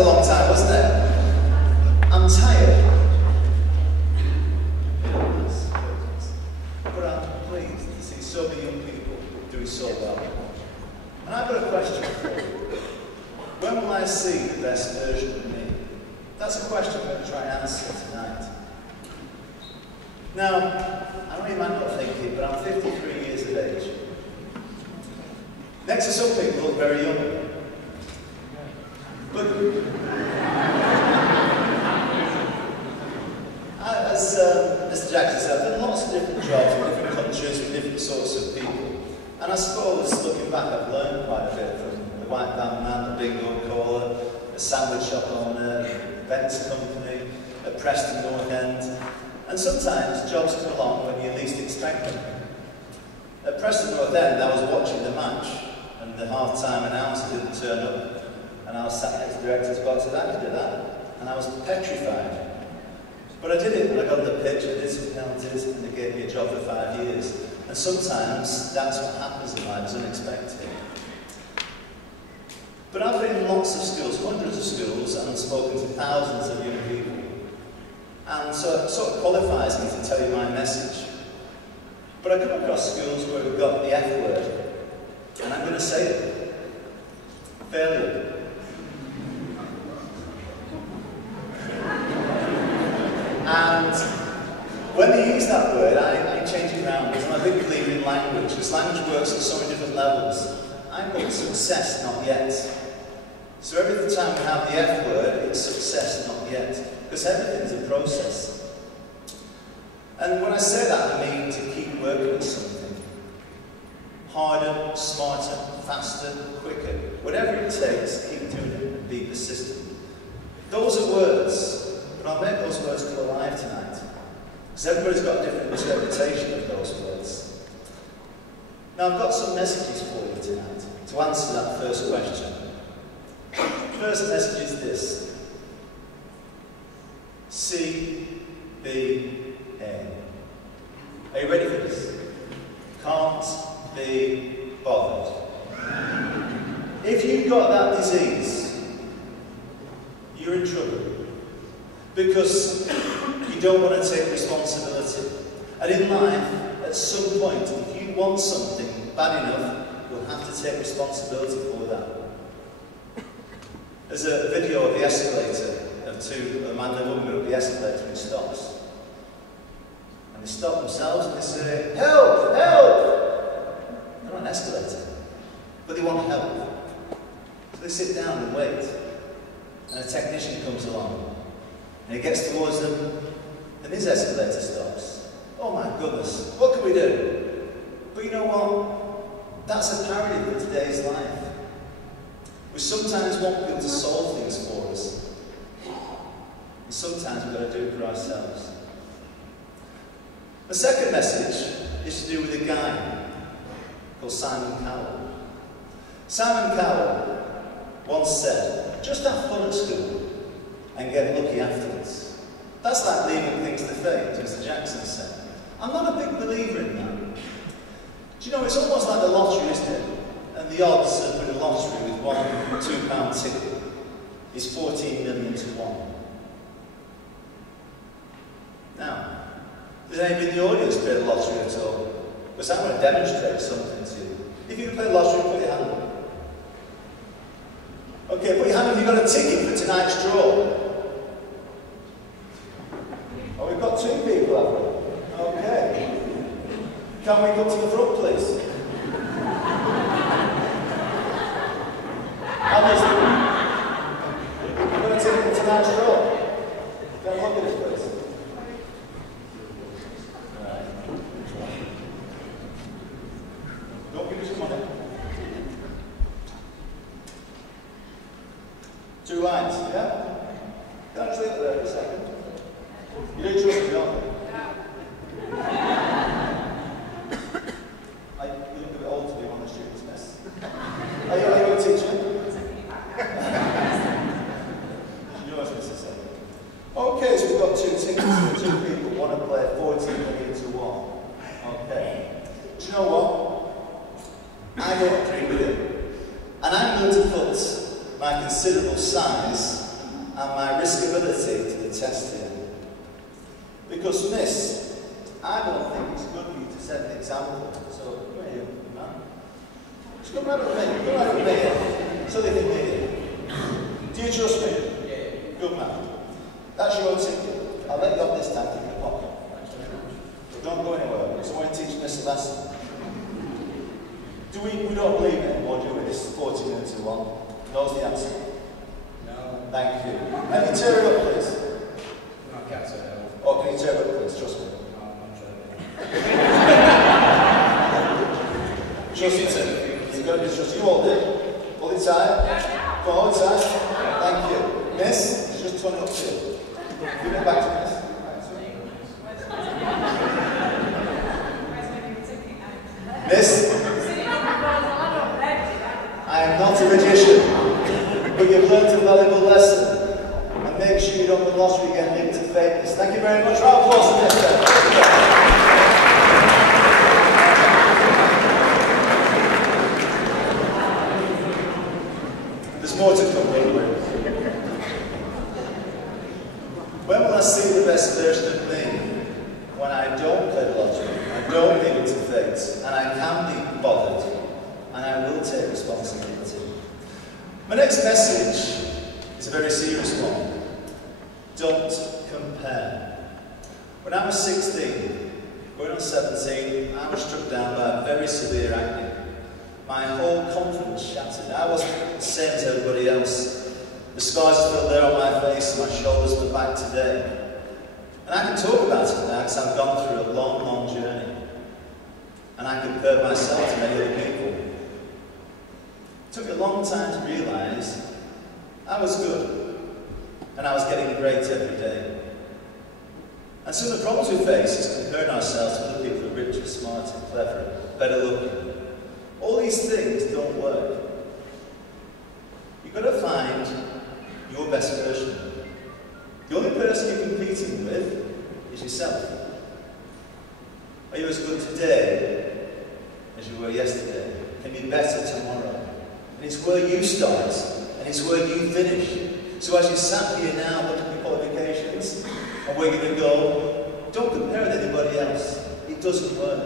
a long time, wasn't it? I'm tired. But I'm pleased to see so many young people doing so well. And I've got a question for you. When will I see the best version of me? That's a question I'm going to try and answer tonight. Now, I know you might not think it, but I'm 53 years of age. Next to some people look very young. But as Mr. Jackson said, I've done lots of different jobs in different countries with different sorts of people. And I suppose, looking back, I've learned quite a bit from the white band man, the bingo caller, a sandwich shop owner, events company, at Preston North End. And sometimes jobs come along when you least expect them. At Preston North End, I was watching the match, and the half-time announcer didn't turn up. And I was sat next to the director's box and I did that. And I was petrified. But I did it, and I got on the pitch, I did some penalties, and they gave me a job for 5 years. And sometimes that's what happens in life, it's unexpected. But I've been in lots of schools, hundreds of schools, and spoken to thousands of young people. And so it sort of qualifies me to tell you my message. But I come across schools where we've got the F word, and I'm going to say it. Failure. And when they use that word, I change it around, because I'm a big believer in language, because language works at so many different levels. I'm called success, not yet. So every time we have the F word, it's success, not yet. Because everything's a process. And when I say that, I mean to keep working at something. Harder, smarter, faster, quicker. Whatever it takes, keep doing it and be persistent. Those are words, but I'll make those words come alive tonight. Because everybody's got a different interpretation of those words. Now I've got some messages for you tonight to answer that first question. The first message is this. C-B-A. Are you ready for this? Can't be bothered. If you've got that disease, you're in trouble. Because you don't want to take responsibility. And in life, at some point, if you want something bad enough, you'll have to take responsibility for that. There's a video of the escalator, of a man and a woman up the escalator and stops. And they stop themselves and they say, "Help! Help!" They're on an escalator, but they want help. So they sit down and wait. And a technician comes along. And he gets towards them, and his escalator stops. Oh my goodness, what can we do? But you know what? That's a parody of today's life. We sometimes want people to solve things for us. And sometimes we've got to do it for ourselves. The second message is to do with a guy called Simon Cowell. Simon Cowell once said, "Just have fun at school and get lucky afterwards." That's like leaving things to fate, as Mr. Jackson said. I'm not a big believer in that. Do you know, it's almost like the lottery, isn't it? And the odds of winning a lottery with one £2 ticket is 14 million to 1. Now, does anybody in the audience play the lottery at all? Because I'm going to demonstrate something to you. If you can play the lottery, put your hand up. Okay, put your hand up if you've got a ticket for tonight's draw. Oh, we've got 2 people, have we? Okay. Can we go to the front, please? Others, you've got a ticket for tonight's draw. Can I look at it, please? Alright. Don't give me some money. 2 lines, yeah? Can I just leave it there for a second? You don't trust me, don't you? You look a bit old to be on the student's mess. Are you a teacher? You know what I was going to say. Okay, so we've got 2 tickets for 2 people. Want to play 14 million to 1. Okay. Do you know what? I don't agree with it. And I'm going to put my considerable size and my riskability to the test here. Because, miss, I don't think it's good for you to set an example. So, come here, man. Just come right up with me. Come right up with me, so they can hear you. Do you trust me? Yeah. Good man. That's your ticket. I'll let you off this time. Keep your pocket. But don't go anywhere, because I want to teach Miss a lesson. We don't believe it anymore, do we? This is 40 minutes to 1. Knows the answer? No. Thank you. Can you tear it up, please? No, I can't say that. Oh, can you tear it up, please? Trust me. No, I'm not sure. Trust me. You've got to trust. You hold it. Hold it tight. Go hold it tight. Thank you. Miss, it's just turn it up to you. Give it back to Miss. Miss? I am not a magician, but you've learned a valuable lesson. And make sure you don't win the lottery again linked to fakeness. Thank you very much. Round of applause for Miss. There's more to come, anyway. When will I see the best version of me? When I don't play the lottery, I don't leave it to fate, and I can be bothered, and I will take responsibility. My next message is a very serious one. Don't compare. When I was 16, going on 17, I was struck down by very severe acne. My whole confidence shattered. I wasn't the same as everybody else. The scars are still there on my face, and my shoulders are back today. And I can talk about it now because I've gone through a long, long journey. And I compare myself to many other people. It took me a long time to realise I was good. And I was getting great every day. And some of the problems we face is comparing ourselves to other people who are richer, smarter, cleverer, better looking. All these things don't work. You've got to find your best version. The only person you're competing with is yourself. Are you as good today as you were yesterday? Can you be better tomorrow? And it's where you start, and it's where you finish. So as you sat here now looking at your qualifications, and where you're going to go, don't compare with anybody else. It doesn't work.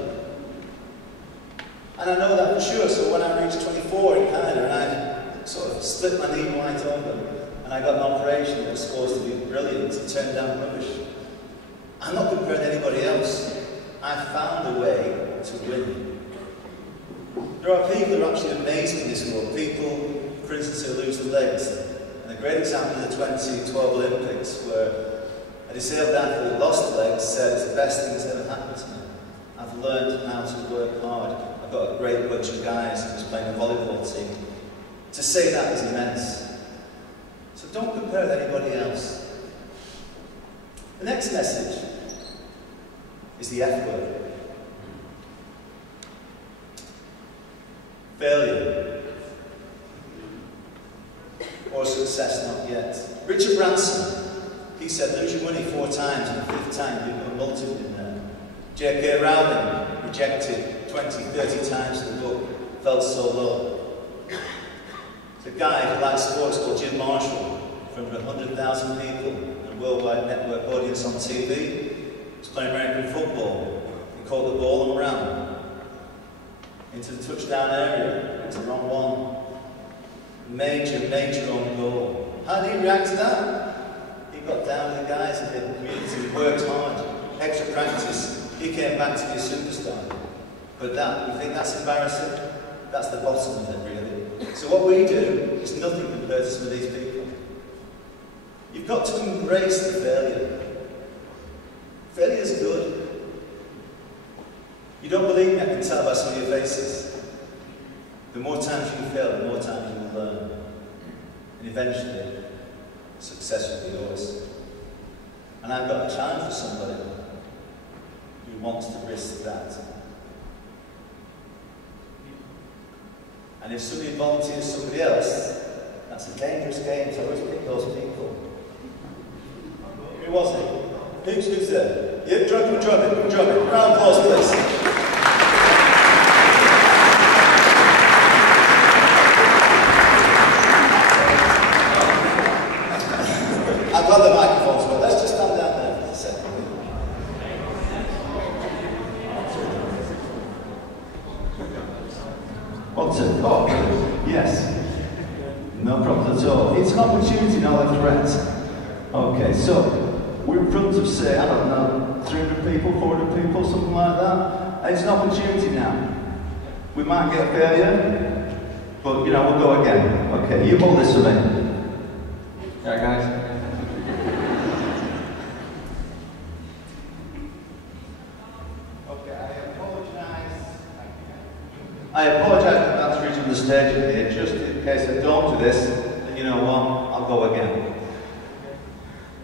And I know that for sure, so when I reached 24 in Canada, and I sort of split my knee wide open, and I got an operation that was supposed to be brilliant, it turned down rubbish. I'm not comparing to anybody else. I found a way to win. There are people who are actually amazing in this world. People, for instance, who lose their legs. And a great example of the 2012 Olympics, where a disabled athlete lost the legs, said it's the best thing that's ever happened to me. I've learned how to work hard. I've got a great bunch of guys who was playing a volleyball team. To say that is immense. So don't compare with anybody else. The next message is the F word. Failure. Or success not yet. Richard Branson, he said, lose your money 4 times and the 5th time you become a multi-millionaire. J.K. Rowling, rejected 20, 30 times in the book, felt so low. There's a guy who likes sports called Jim Marshall, from 100,000 people and a worldwide network audience on TV. He's playing American football. He caught the ball and ran into the touchdown area. It's the wrong one. Major own goal. How did he react to that? He got down with the guys in the community, he worked hard, extra practice. He came back to be a superstar. But that, you think that's embarrassing? That's the bottom of it, really. So what we do is nothing compared to some of these people. You've got to embrace the failure. Failure is good. You don't believe me, I can tell by some of your faces. The more times you fail, the more times you will learn. And eventually, success will be yours. And I've got a challenge for somebody who wants to risk that. And if somebody volunteers somebody else, that's a dangerous game, so I always pick those people. Who was it? Who's there? Yeah, come join me. Round of applause, please. So, it's an opportunity, not a threat. Okay, so, we're in front of, say, I don't know, 300 people, 400 people, something like that. And it's an opportunity now. We might get a failure, but, you know, we'll go again. Okay, you hold this for me. Yeah, guys. I apologise for about reaching the stage here, just in case I don't do this, then you know what, I'll go again.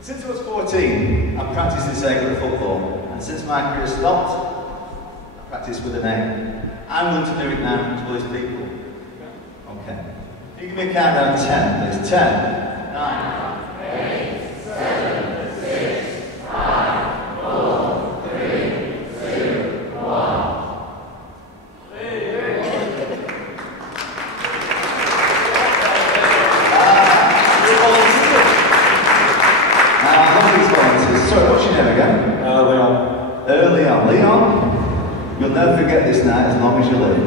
Since I was 14, I've practiced in sacred football, and since my career stopped, I practice with an aim. I'm willing to do it now to these people. Okay. Can you give me a countdown of 10, please? 10, 9, 8, 7, 6, 5, 4, 3, 2, 1. Sorry, what's your name again? Leon. Leon. Leon, you'll never forget this night as long as you live.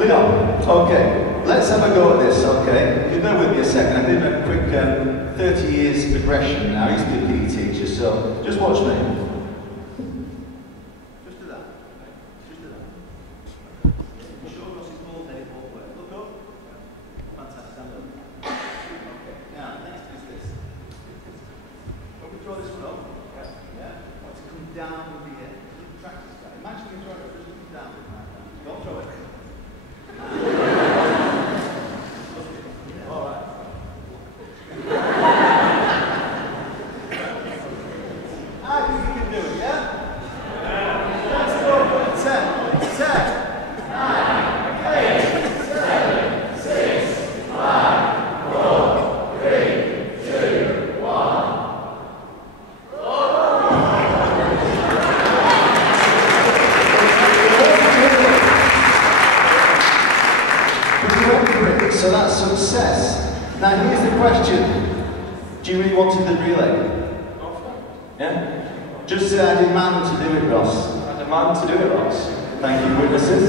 Leon, okay, let's have a go at this, okay? If you bear with me a second, I did a quick 30 years progression now. I used to be a PE teacher, so just watch me. Just do that. Just do that. You sure Ross is ball headed both ways? Look up. Fantastic, stand up. Okay, now, next is this. When we throw this one up, yeah, I want to come down with the air. Practice that. Imagine you throw it, just come down with that. Don't throw it. All right. I think you can do it, yeah? Let's go for 10, 10, 9, 8, 7, 6, 5, 4, 3, 2, 1. So that's success. Now here's the question. Do you really want to do the relay? Yeah? Just say I demand to do it, Ross. I demand to do it, Ross. Thank you, witnesses.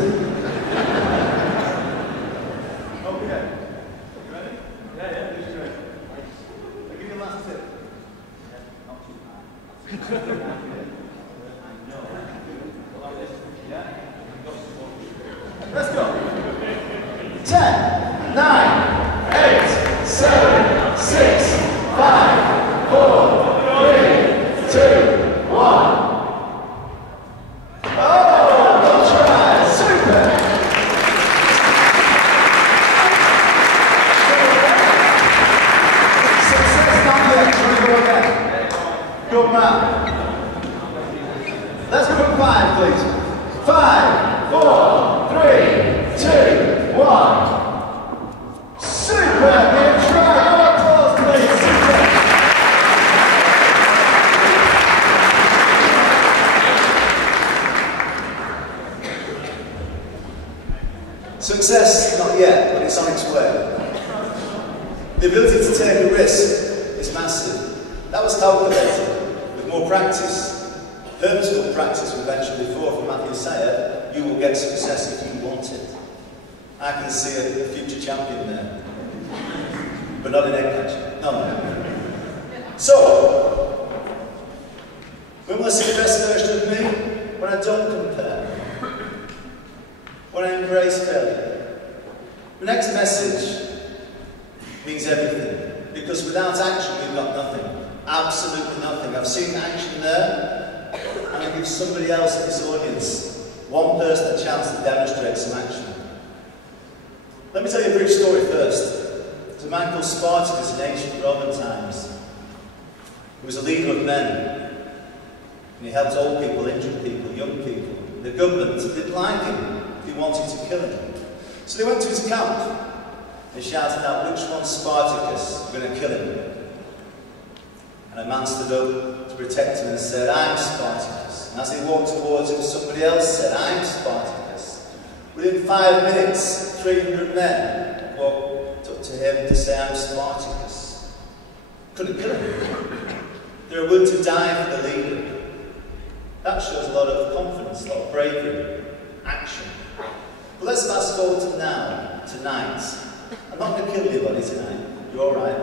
Okay. You ready? Yeah, this is ready. I'll give you a last tip. Not too high. I know. Like this. Yeah? Let's go. 10, 9, 8, 7, 6, 5, 4, 3, 2, 1. Oh, good try. Super. Success not yet. Let's go again. Good man. Let's go for 5, please. 5, 4, 3, 2, 1. Super! Good try! Round of applause, please! Super! Success, not yet, but it's on its way. The ability to take a risk is massive. That was calculated. With more practice, purposeful practice we mentioned before from Matthew Sayer, you will get success if you want it. I can see a future champion there. But not in egg catching. No. So, when will I see the best version of me? When I don't compare. When I embrace failure. The next message means everything. Because without action, we've got nothing. Absolutely nothing. I've seen action there, and I give somebody else in this audience, one person, a chance to demonstrate some action. Let me tell you a brief story first. There's a man called Spartacus in ancient Roman times. He was a leader of men. And he helped old people, injured people, young people. The government didn't like him. They wanted to kill him. So they went to his camp and shouted out, which one's Spartacus? We're going to kill him. And a man stood up to protect him and said, I'm Spartacus. And as he walked towards him, somebody else said, I'm Spartacus. Within 5 minutes, 300 men walked up to him to say, I'm Spartacus. Couldn't kill him. They were willing to die for the leader. That shows a lot of confidence, a lot of bravery, action. But let's fast forward to now, tonight. I'm not going to kill anybody tonight. You're all right.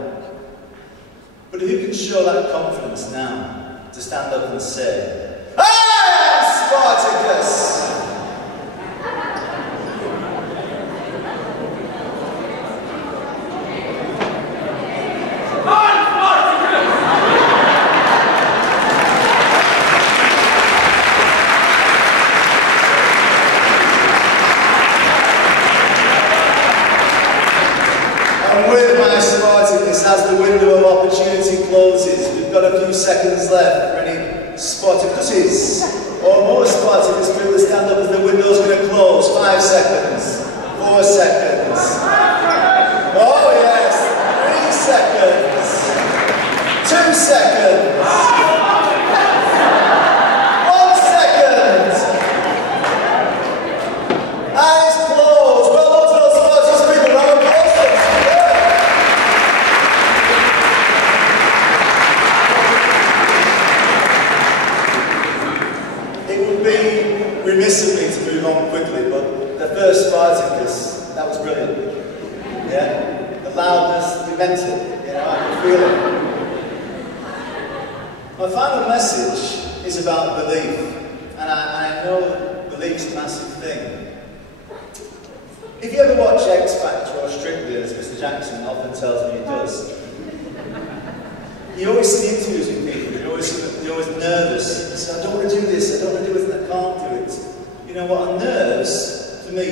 But who can show that confidence now to stand up and say, "I am Spartacus"? As the window of opportunity closes, we've got a few seconds left for any Spartacuses or more Spartacus people to stand up as the window's going to close. 5 seconds, 4 seconds. Oh yes, 3 seconds, 2 seconds, 1 second. Eyes closed. Well done to those Spartacus people. Round of applause. Remiss of me to move on quickly, but the first Spartacus, that was brilliant. Yeah? The loudness, we meant it. You know, I could feel it. My final message is about belief. And I know belief's a massive thing. If you ever watch X Factor or Strictly, as Mr. Jackson often tells me he does, you always see interviews with people, they're always nervous. They say, I don't want to do this, I don't want to do it, and I can't do it. You know what, nerves, for me,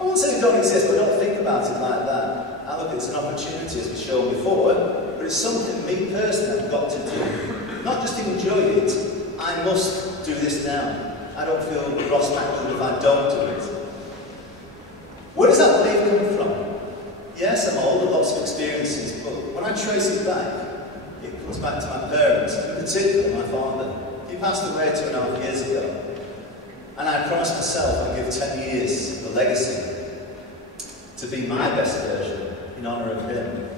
I won't say they don't exist, but I don't think about it like that. I look at it as an opportunity, as we've shown before, but it's something me personally I've got to do. Not just enjoy it, I must do this now. I don't feel cross-factored if I don't do it. Where does that belief come from? Yes, I'm old, and lots of experiences, but when I trace it back, it comes back to my parents, in particular my father. He passed away 2.5 years ago. And I promised myself I'd give 10 years of a legacy to be my best version in honour of him.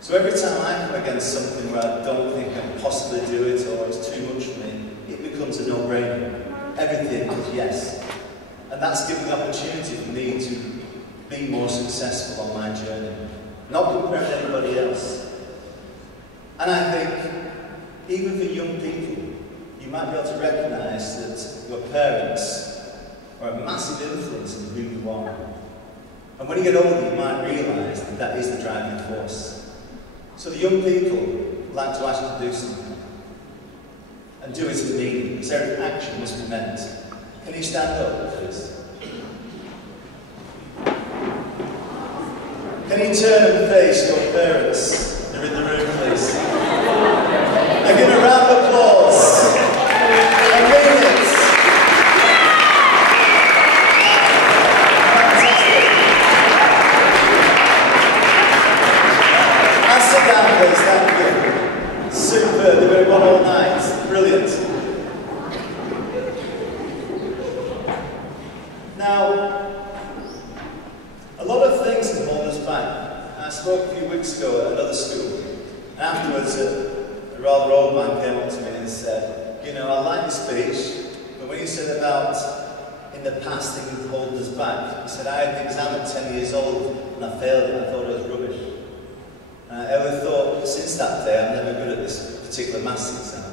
So every time I come against something where I don't think I can possibly do it or it's too much for me, it becomes a no-brainer. Everything is yes. And that's given the opportunity for me to be more successful on my journey. Not comparing to anybody else. And I think, even for young people, you might be able to recognise that your parents are a massive influence in who you are. And when you get older, you might realise that that is the driving force. So the young people would like to ask you to do something. And do it with meaning, because every action must be meant. Can you stand up, please? Can you turn and face your parents? They're in the room, please. And give a round of applause. And mean it. Fantastic. And sit down, please. Thank you. Superb. They've been on all night. Brilliant. Now, a lot of things can hold us back. I spoke a few weeks ago at another school. And afterwards, a rather old man came up to me and said, you know, I like your speech, but when you said about in the past things holding us back, he said, I had an exam at 10 years old and I failed it, I thought it was rubbish. And I ever thought, since that day, I'm never good at this particular maths exam.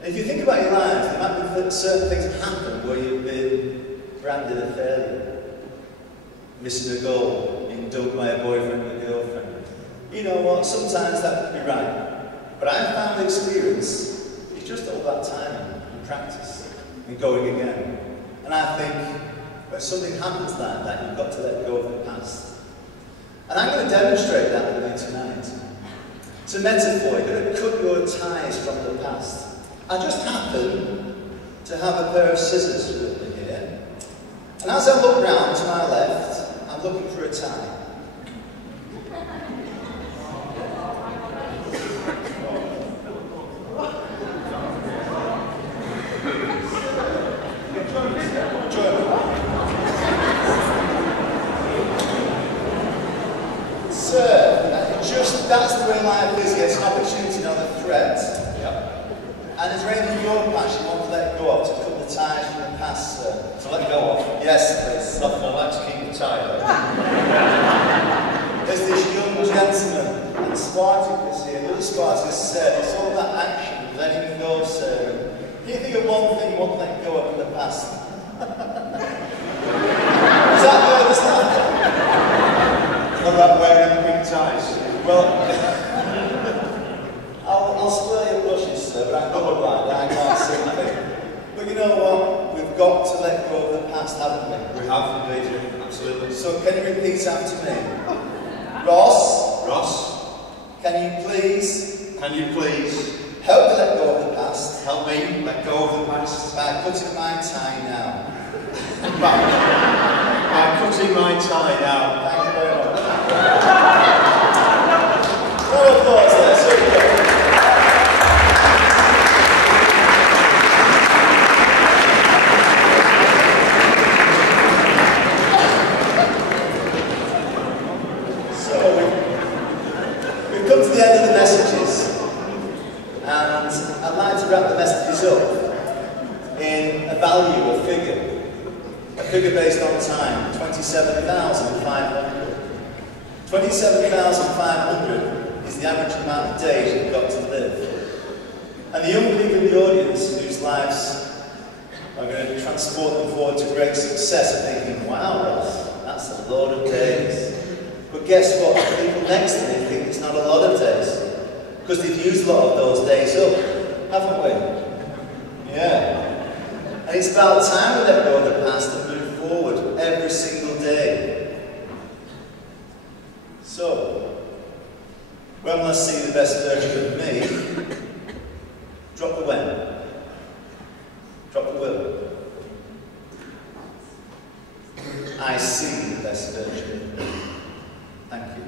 And if you think about your life, there might be certain things that happen where you've been branded a failure. Missing a goal, being dumped by a boyfriend or a girlfriend. You know what, sometimes that could be right. But I've found the experience, it's just all that time and practice and going again. And I think when something happens like that, you've got to let go of the past. And I'm going to demonstrate that with you tonight. It's a metaphor, you're going to cut your ties from the past. I just happen to have a pair of scissors with me here. And as I look round to my left, I'm looking for a tie. That's the way life is. It's an opportunity, not a threat. Yep. And is there anything in your past you want to let go of, to cut the ties from the past, sir? To let go of? Yes, please. Nothing, I like to keep the tie, though. There's this young gentleman, and Spartacus here. Little Spartacus said, it's all that action, letting go, sir. Can you think of one thing you want to let go of in the past? Is that nervous laughter? What about wearing pink ties? Well, I'll spare your blushes, sir, but I'm colorblind, I can't see anything. But you know what? We've got to let go of the past, haven't we? We have, indeed, absolutely. So can you repeat after me? Ross? Ross? Can you please Can you please help me let go of the past help me let go of the past by cutting my tie now? by cutting my tie now? Thank you very much. Round of applause there, super. So we've come to the end of the messages, and I'd like to wrap the messages up in a value, a figure based on time, 27,500. 27,500 is the average amount of days you've got to live. And the young people in the audience whose lives are going to transport them forward to great success are thinking, wow, Ross, that's a lot of days. But guess what? The people next to me think it's not a lot of days. Because they've used a lot of those days up, haven't we? Yeah. And it's about time we let go of the past and move forward every single day. So, when will I see the best version of me? Drop the when. Drop the will. I see the best version of me. Thank you.